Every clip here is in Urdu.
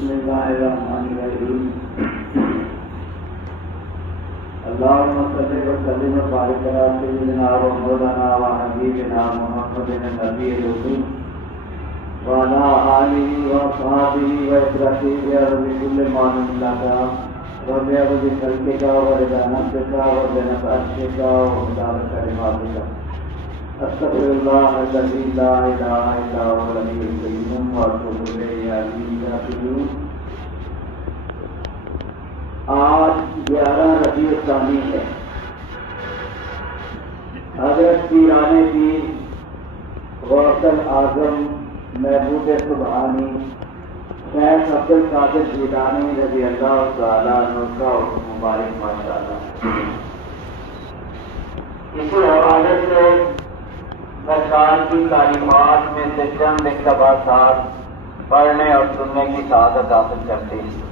بسم اللہ الرحمن الرحیم اللهم صل وسلم وبارك على سيدنا ومولانا وحبيبنا محمد النبي الرسول وعلى آله وصحبه وإخوته وكل من لك وبعبد خلقك ورضا نفسك وجنة عرشك ومدار كلماتك استغفر الله الذي لا اله الا هو الحي القيوم واتوب اليه آج 11 ربیع الثانی ہے۔ حضرت پیران پیر غوث اعظم محبوب سبحانی شیخ عبد القادر جیلانی رضی اللہ تعالیٰ عنہ کا مبارک ماشاءاللہ۔ اسی حوالے سے سرکار کی تعلیمات میں سے چند اقتباسات پڑھنے اور سننے کی سعادت حاصل کرتے ہیں۔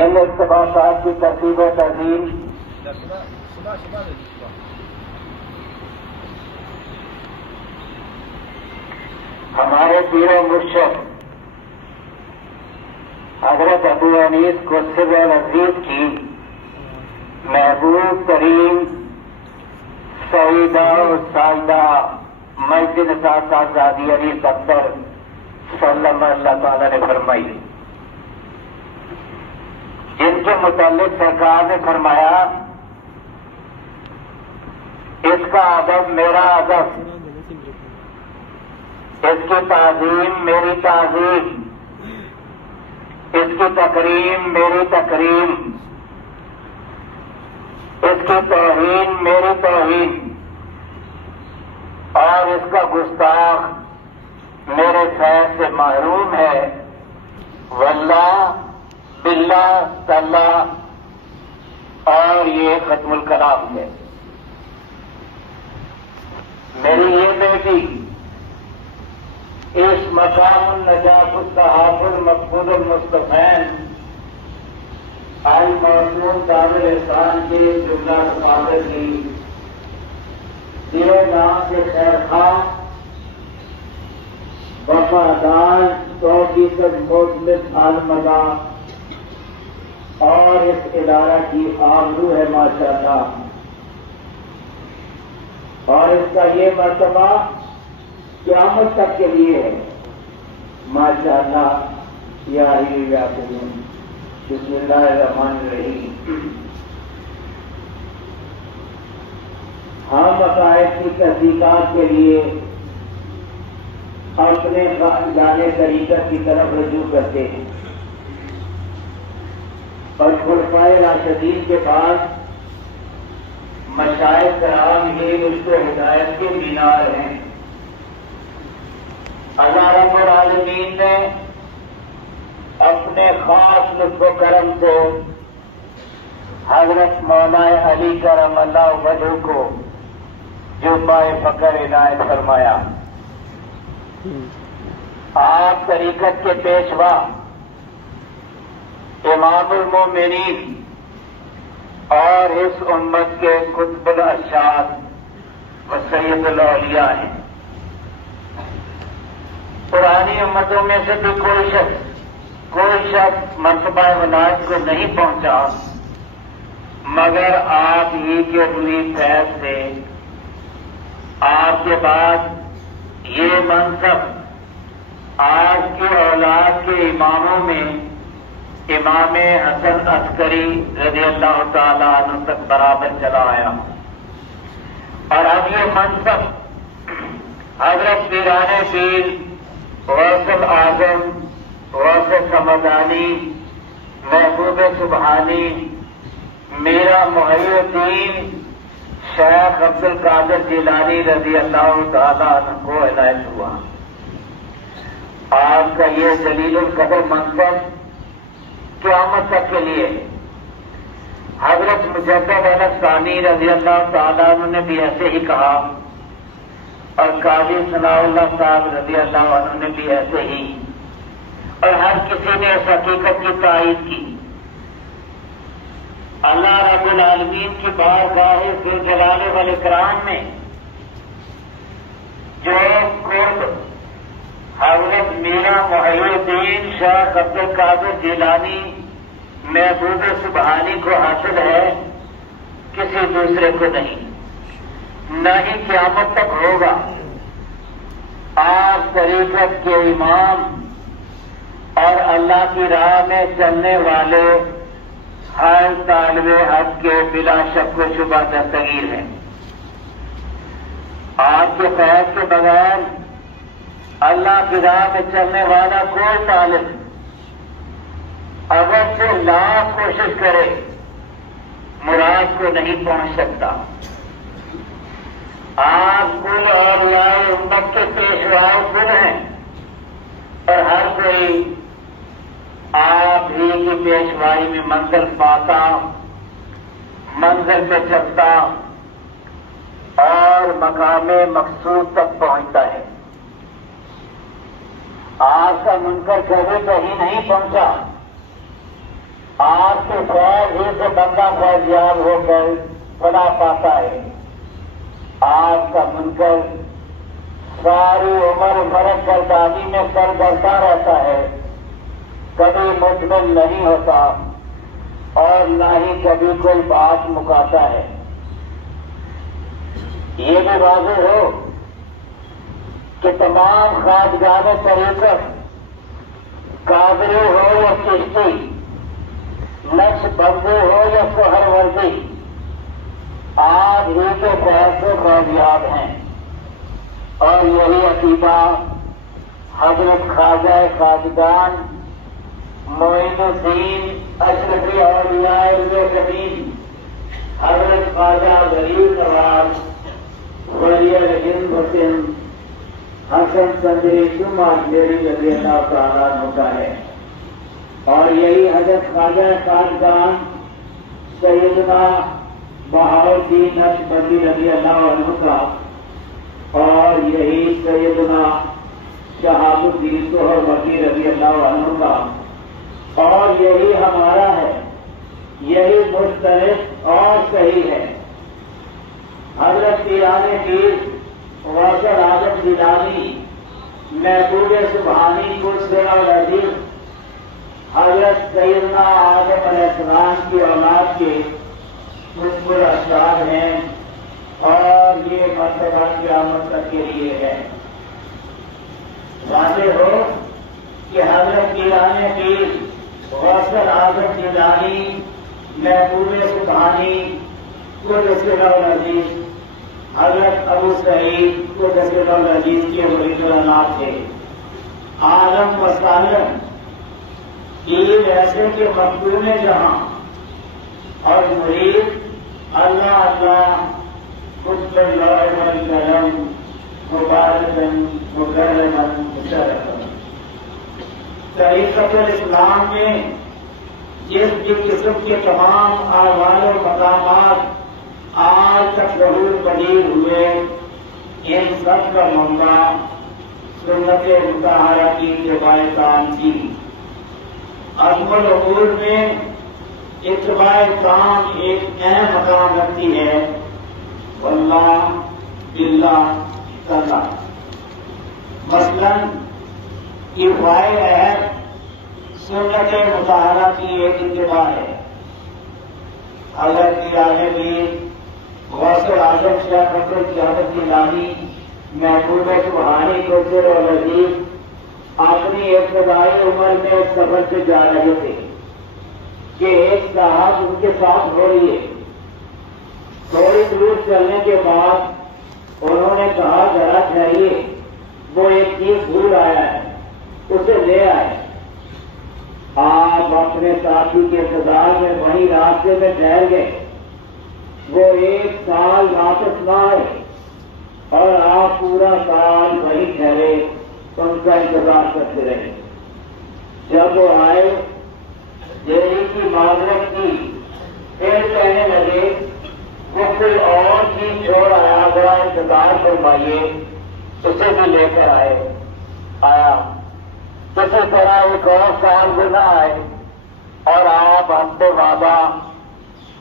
ان اقتباسات کی ترتیب و ترتیب ہمارے پیر و مرشد حضرت ابو انیس قدس العزیز کی محبوب ترین سعیدہ و سائدہ مسجد صاحبزادی علی دفتر سلم اللہ تعالیٰ نے فرمائی، جن کے متعلق سرکار نے فرمایا اس کا ادب میرا ادب، اس کی تعظیم میری تعظیم، اس کی تکریم میری تکریم، اس کی توہین میری توہین، اور اس کا گستاخ میرے خیر سے محروم ہے، واللہ باللہ تاللہ، اور یہ ختم الکلام ہے۔ میری یہ بیٹی اس مقام النجاة الصحاف المقبول المصطفین الموسوم کامل احسان کے جملہ فاضل کی زیر نام کے خیر خواہ وفادار 100% مطلب عالمدہ اور اس ادارہ کی آرزو ہے ماشاءاللہ، اور اس کا یہ مرتبہ قیامت تک کے لیے ہے ماشاءاللہ۔ یا علی یا قدوم بسم اللہ الرحمن الرحیم۔ ہم عقائد کی تصدیقات کے لیے اپنے جانے طریقت کی طرف رجوع کرتے ہیں، اور خلفائے راشدین کے بعد مشائخ کرام ہی رشد و ہدایت کے مینار ہیں۔ اللہ رب العالمین نے اپنے خاص لطف و کرم سے حضرت مولا علی کرم اللہ وجہ کو جبہ فخر عنایت فرمایا۔ آپ طریقت کے پیشوا امام المومنین اور اس امت کے قطب الارشاد و سید الاولیاء ہیں۔ پرانی امتوں میں سے بھی کوئی شخص مرتبہ ولایت کو نہیں پہنچا، مگر آپ ہی کے روئی فیض سے آپ کے بعد یہ منصب آج کی اولاد کے اماموں میں امام حسن عسکری رضی اللہ تعالی عنہ تک برابر چلا آیا، اور اب یہ منصب حضرت پیران پیر غوث اعظم غوث سمدانی محبوب سبحانی میرا محی الدین شیخ عبد القادر جیلانی رضی اللہ تعالی عنہ کو عنایت ہوا۔ آپ کا یہ جلیل القدر منصب قیامت تک کے لیے حضرت مجدد الثانی رضی اللہ تعالیٰ عنہ نے بھی ایسے ہی کہا، اور قاضی ثناء اللہ صاحب رضی اللہ عنہ نے بھی ایسے ہی، اور ہر کسی نے اس حقیقت کی تائید کی۔ اللہ رب العالمین کی بارگاہ ذوالجلال والاکرام میں جو قرب حضرت میاں محی الدین شیخ عبد القادر جیلانی محبوب سبحانی کو حاصل ہے، کسی دوسرے کو نہیں، نہ ہی قیامت تک ہوگا۔ آپ طریقت کے امام اور اللہ کی راہ میں چلنے والے ہر طالب حق کے بلا شک و شبہ دستگیر ہیں۔ آپ کے فیض کے بغیر اللہ کی راہ میں چلنے والا کوئی طالب اگر سے لاکھ کوشش کرے مراد کو نہیں پہنچ سکتا۔ آپ کل اولیاء امت کے پیشوا کل ہیں اور ہر کوئی آپ ہی کی پیشوائی میں منزل پاتا، منزل پہ چلتا اور مقام مقصود تک پہنچتا ہے۔ آپ کا منکر کبھی کہیں نہیں پہنچا، آپ کے فیض ہی سے بندہ فیضیاب ہو کر فلاح پاتا ہے۔ آپ کا منکر ساری عمر فرق گردانی میں سرگرداں رہتا ہے، کبھی مطمئن نہیں ہوتا اور نہ ہی کبھی کوئی بات مکاتا ہے۔ یہ بھی واضح ہو کہ تمام خواجگان طریقت، قادری ہو یا چشتی، نقش بندی ہو یا سہر وردی، آپ ہی کے فیصلے فیضیاب ہیں، اور یہی عقیدہ حضرت خواجہ خواجگان معین الدین اشرفی اولیاء قدیم حضرت خواجہ غریب نواز ولی ہند حسن چندری شمالی رضی اللہ تعالیٰ عنہ کا ہے، اور یہی حضرت خواجہ خواجگان سیدنا بہاؤالدین نقشبندی رضی اللہ عنہ کا، اور یہی سیدنا شہاب الدین سہروردی رضی اللہ عنہ کا، اور یہی ہمارا ہے، یہی مستند اور صحیح ہے۔ حضرت پیران پیر غوث اعظم جیلانی محبوب سبحانی کو سیرا العزیز حضرت سیدنا آدم علیہ السلام کی اولاد کے مشکل اشرار ہیں، اور یہ مرتبہ قیامت تک کے لیے ہے۔ واضح ہو کہ حضرت پیران پیر غوث اعظم جیلانی محبوب سبحانی کو سیرا العزیز حضرت ابو سعید کو سیرا العزیز کے ولید تھے۔ عالم و سالم پیر ایسے کے مخدوم جہاں اور مرید اللہ اللہ خود اللہ والکرم مبارکن مکرمن مشرفن۔ طریقت الاسلام میں جس بھی قسم کے تمام احوال و مقامات آج تک ضرور پذیر ہوئے، ان سب کا منبع سنت مطہرہ کی اتباع تام تھی۔ عزم الامور میں اتباع تام ایک اہم مقام رکھتی ہے، واللہ باللہ تعالیٰ۔ مثلاً اتباع عہد سنت مطہرہ کی ایک اتباع ہے۔ حضرت پیران پیر غوث اعظم شیخ عبد القادر جیلانی محبوب سبحانی کو سیرا العزیز اپنی ابتدائی عمر میں ایک سفر سے جا رہے تھے کہ ایک صاحب ان کے ساتھ ہو رہی ہے۔ تھوڑی دور چلنے کے بعد انہوں نے کہا ذرا ٹھہریے، وہ ایک چیز بھول آیا ہے، اسے لے آئے۔ آپ اپنے ساتھی کے انتظار میں وہیں راستے میں ٹھہر گئے۔ وہ 1 سال واپس نہ آئے اور آپ پورا سال وہیں ٹھہرے، ان کا انتظار کرتے رہے۔ جب وہ آئے، دیری کی معذرت کی، پھر کہنے لگے وہ کوئی اور چیز چھوڑ آیا، ذرا انتظار فرمائیے، اسے بھی لے کر آیا۔ کسی طرح ایک اور سال گزرا آئے اور آپ ہفتے وعدہ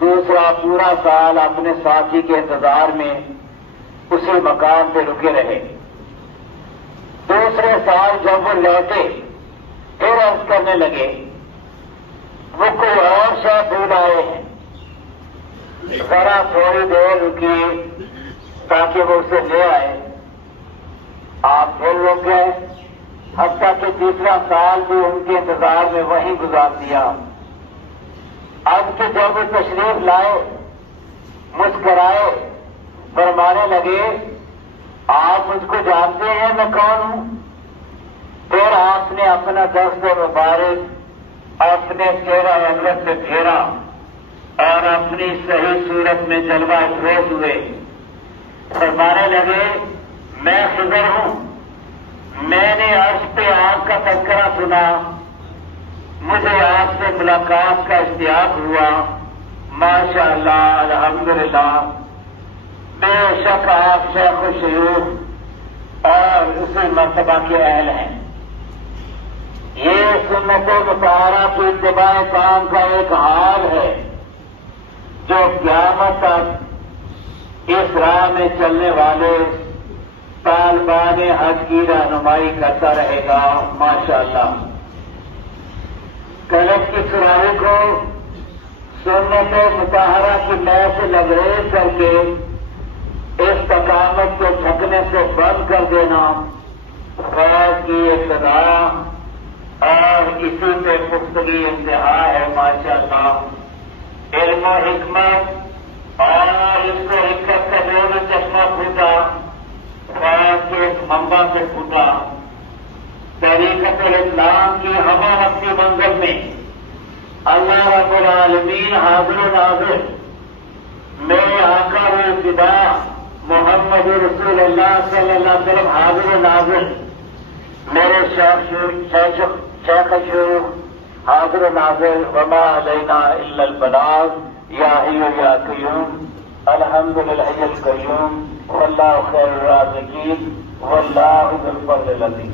دوسرا پورا سال اپنے ساتھی کے انتظار میں اسی مقام پہ رکے رہے۔ دوسرے سال جب وہ لوٹے پھر عرض کرنے لگے وہ کوئی اور شے بھول آئے ہیں، ذرا تھوڑی دیر رکیے تاکہ وہ اسے لے آئے۔ آپ پھر رک گئے، حتیٰ کہ تیسرا سال بھی ان کے انتظار میں وہیں گزار دیا۔ اب کہ جب وہ تشریف لائے مسکرائے، فرمانے لگے آپ مجھ کو جانتے ہیں میں کون ہوں؟ پھر آپ نے اپنا دست مبارک اپنے چہرہ عورت سے پھیرا اور اپنی صحیح صورت میں جلوہ افروز ہوئے، فرمانے لگے میں خضر ہوں، میں نے عرش پہ آپ کا تذکرہ سنا، مجھے آپ سے ملاقات کا اشتیاق ہوا، ماشاءاللہ الحمدللہ، بے شک آپ شیخ و شیوخ اور اسی مرتبہ کے اہل ہیں۔ یہ سنت مطہرہ کی اتباع کام کا ایک حال ہے جو قیامت تک اس راہ میں چلنے والے طالبان حج کی رہنمائی کرتا رہے گا ماشاءاللہ۔ قلب کی سراہی کو سنت مطہرہ کی لے سے لبریز کر کے استقامت کو جھکنے سے بند کر دینا خیر کی ابتدا اور اسی پہ پختگی انتہا ہے ماشاءاللہ۔ علم و حکمت اور اس کو حکمت کا جو بھی چشمہ پھوٹا خیر کے ایک منبع سے پھوٹا، طریقت الاسلام کی ہمہ وقتی منزل میں اللہ رب العالمین حاضر و ناظر، میرے آقا و ابتدا محمد رسول اللہ صلی اللہ علیہ وسلم حاضر و ناظر، میرے شیخ شیوخ حاضر و ناظر، وما علینا الا البلاغ، یا حی یا قیوم، الحمد للحی القیوم، واللہ خیر الرازقین، واللہ ذو الفضل العظیم۔